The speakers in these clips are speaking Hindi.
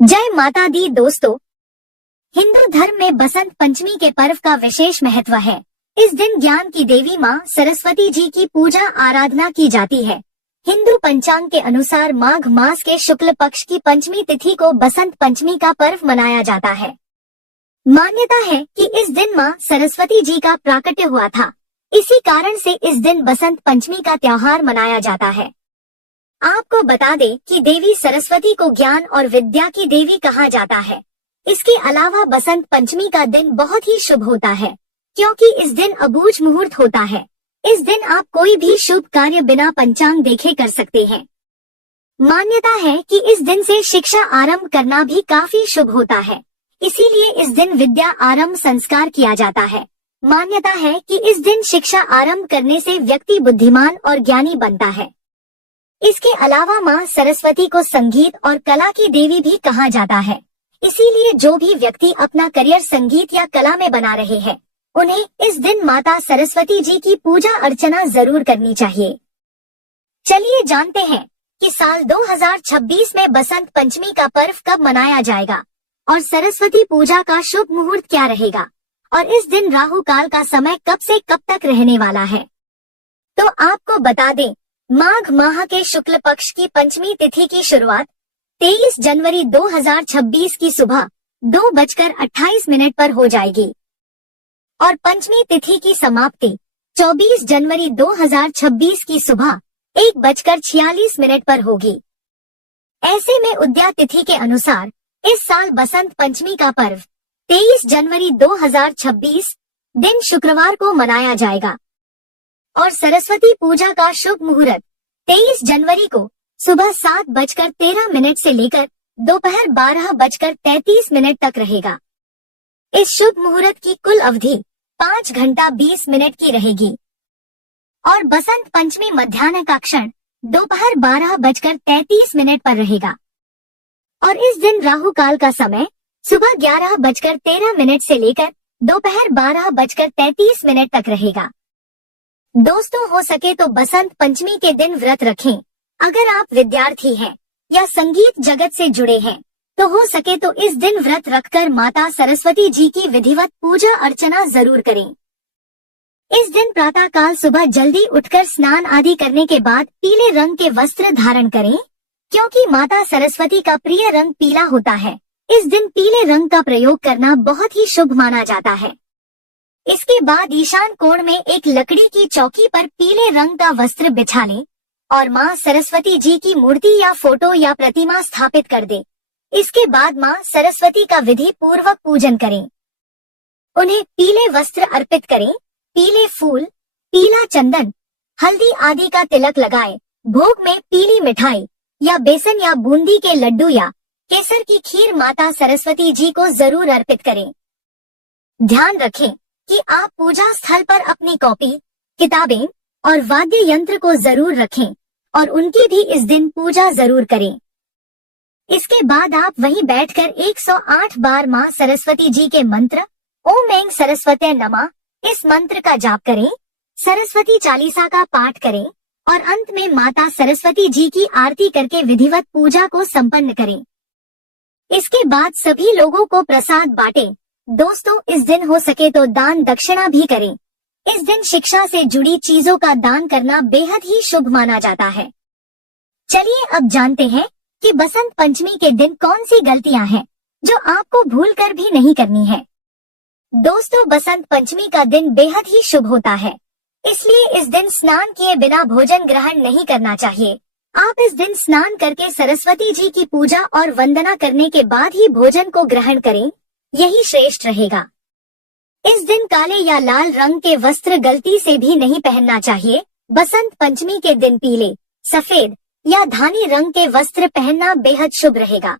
जय माता दी दोस्तों। हिंदू धर्म में बसंत पंचमी के पर्व का विशेष महत्व है। इस दिन ज्ञान की देवी माँ सरस्वती जी की पूजा आराधना की जाती है। हिंदू पंचांग के अनुसार माघ मास के शुक्ल पक्ष की पंचमी तिथि को बसंत पंचमी का पर्व मनाया जाता है। मान्यता है कि इस दिन माँ सरस्वती जी का प्राकट्य हुआ था। इसी कारण से इस दिन बसंत पंचमी का त्योहार मनाया जाता है। आपको बता दें कि देवी सरस्वती को ज्ञान और विद्या की देवी कहा जाता है। इसके अलावा बसंत पंचमी का दिन बहुत ही शुभ होता है, क्योंकि इस दिन अबूझ मुहूर्त होता है। इस दिन आप कोई भी शुभ कार्य बिना पंचांग देखे कर सकते हैं। मान्यता है कि इस दिन से शिक्षा आरंभ करना भी काफी शुभ होता है, इसीलिए इस दिन विद्या आरंभ संस्कार किया जाता है। मान्यता है कि इस दिन शिक्षा आरंभ करने से व्यक्ति बुद्धिमान और ज्ञानी बनता है। इसके अलावा माँ सरस्वती को संगीत और कला की देवी भी कहा जाता है, इसीलिए जो भी व्यक्ति अपना करियर संगीत या कला में बना रहे हैं, उन्हें इस दिन माता सरस्वती जी की पूजा अर्चना जरूर करनी चाहिए। चलिए जानते हैं कि साल 2026 में बसंत पंचमी का पर्व कब मनाया जाएगा और सरस्वती पूजा का शुभ मुहूर्त क्या रहेगा और इस दिन राहु काल का समय कब से कब तक रहने वाला है। तो आपको बता दें, माघ माह के शुक्ल पक्ष की पंचमी तिथि की शुरुआत 23 जनवरी 2026 की सुबह 2:28 पर हो जाएगी और पंचमी तिथि की समाप्ति 24 जनवरी 2026 की सुबह 1:46 पर होगी। ऐसे में उदया तिथि के अनुसार इस साल बसंत पंचमी का पर्व 23 जनवरी 2026 दिन शुक्रवार को मनाया जाएगा और सरस्वती पूजा का शुभ मुहूर्त 23 जनवरी को सुबह 7:13 से लेकर दोपहर 12:33 तक रहेगा। इस शुभ मुहूर्त की कुल अवधि 5 घंटा 20 मिनट की रहेगी और बसंत पंचमी मध्याह्न का क्षण दोपहर 12:33 पर रहेगा और इस दिन राहु काल का समय सुबह 11:13 से लेकर दोपहर 12:33 तक रहेगा। दोस्तों, हो सके तो बसंत पंचमी के दिन व्रत रखें। अगर आप विद्यार्थी हैं या संगीत जगत से जुड़े हैं, तो हो सके तो इस दिन व्रत रखकर माता सरस्वती जी की विधिवत पूजा अर्चना जरूर करें। इस दिन प्रातः काल सुबह जल्दी उठकर स्नान आदि करने के बाद पीले रंग के वस्त्र धारण करें, क्योंकि माता सरस्वती का प्रिय रंग पीला होता है। इस दिन पीले रंग का प्रयोग करना बहुत ही शुभ माना जाता है। इसके बाद ईशान कोण में एक लकड़ी की चौकी पर पीले रंग का वस्त्र बिछा लें और माँ सरस्वती जी की मूर्ति या फोटो या प्रतिमा स्थापित कर दें। इसके बाद माँ सरस्वती का विधि पूर्वक पूजन करें। उन्हें पीले वस्त्र अर्पित करें, पीले फूल, पीला चंदन, हल्दी आदि का तिलक लगाएं। भोग में पीली मिठाई या बेसन या बूंदी के लड्डू या केसर की खीर माता सरस्वती जी को जरूर अर्पित करें। ध्यान रखें कि आप पूजा स्थल पर अपनी कॉपी, किताबें और वाद्य यंत्र को जरूर रखें और उनकी भी इस दिन पूजा जरूर करें। इसके बाद आप वहीं बैठकर 108 बार माँ सरस्वती जी के मंत्र ओम ऐं सरस्वते नमः इस मंत्र का जाप करें, सरस्वती चालीसा का पाठ करें और अंत में माता सरस्वती जी की आरती करके विधिवत पूजा को संपन्न करें। इसके बाद सभी लोगों को प्रसाद बांटें। दोस्तों, इस दिन हो सके तो दान दक्षिणा भी करें। इस दिन शिक्षा से जुड़ी चीजों का दान करना बेहद ही शुभ माना जाता है। चलिए अब जानते हैं कि बसंत पंचमी के दिन कौन सी गलतियां हैं जो आपको भूलकर भी नहीं करनी है। दोस्तों, बसंत पंचमी का दिन बेहद ही शुभ होता है, इसलिए इस दिन स्नान किए बिना भोजन ग्रहण नहीं करना चाहिए। आप इस दिन स्नान करके सरस्वती जी की पूजा और वंदना करने के बाद ही भोजन को ग्रहण करें, यही श्रेष्ठ रहेगा। इस दिन काले या लाल रंग के वस्त्र गलती से भी नहीं पहनना चाहिए। बसंत पंचमी के दिन पीले, सफेद या धानी रंग के वस्त्र पहनना बेहद शुभ रहेगा।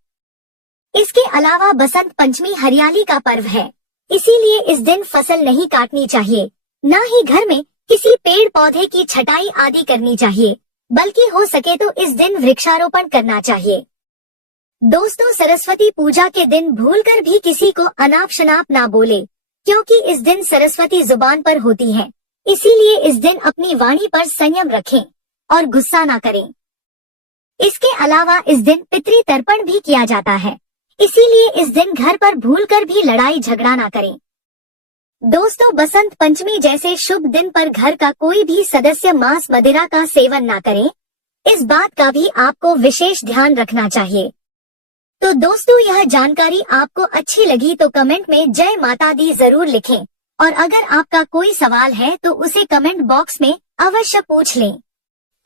इसके अलावा बसंत पंचमी हरियाली का पर्व है, इसीलिए इस दिन फसल नहीं काटनी चाहिए, न ही घर में किसी पेड़ पौधे की छटाई आदि करनी चाहिए, बल्कि हो सके तो इस दिन वृक्षारोपण करना चाहिए। दोस्तों, सरस्वती पूजा के दिन भूलकर भी किसी को अनाप शनाप ना बोले, क्योंकि इस दिन सरस्वती जुबान पर होती है। इसीलिए इस दिन अपनी वाणी पर संयम रखें और गुस्सा ना करें। इसके अलावा इस दिन पितृ तर्पण भी किया जाता है। इसीलिए इस दिन घर पर भूलकर भी लड़ाई झगड़ा ना करें। दोस्तों, बसंत पंचमी जैसे शुभ दिन पर घर का कोई भी सदस्य मांस मदिरा का सेवन ना करे, इस बात का भी आपको विशेष ध्यान रखना चाहिए। तो दोस्तों, यह जानकारी आपको अच्छी लगी तो कमेंट में जय माता दी जरूर लिखें, और अगर आपका कोई सवाल है तो उसे कमेंट बॉक्स में अवश्य पूछ लें।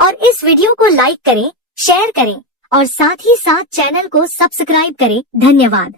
और इस वीडियो को लाइक करें, शेयर करें और साथ ही साथ चैनल को सब्सक्राइब करें। धन्यवाद।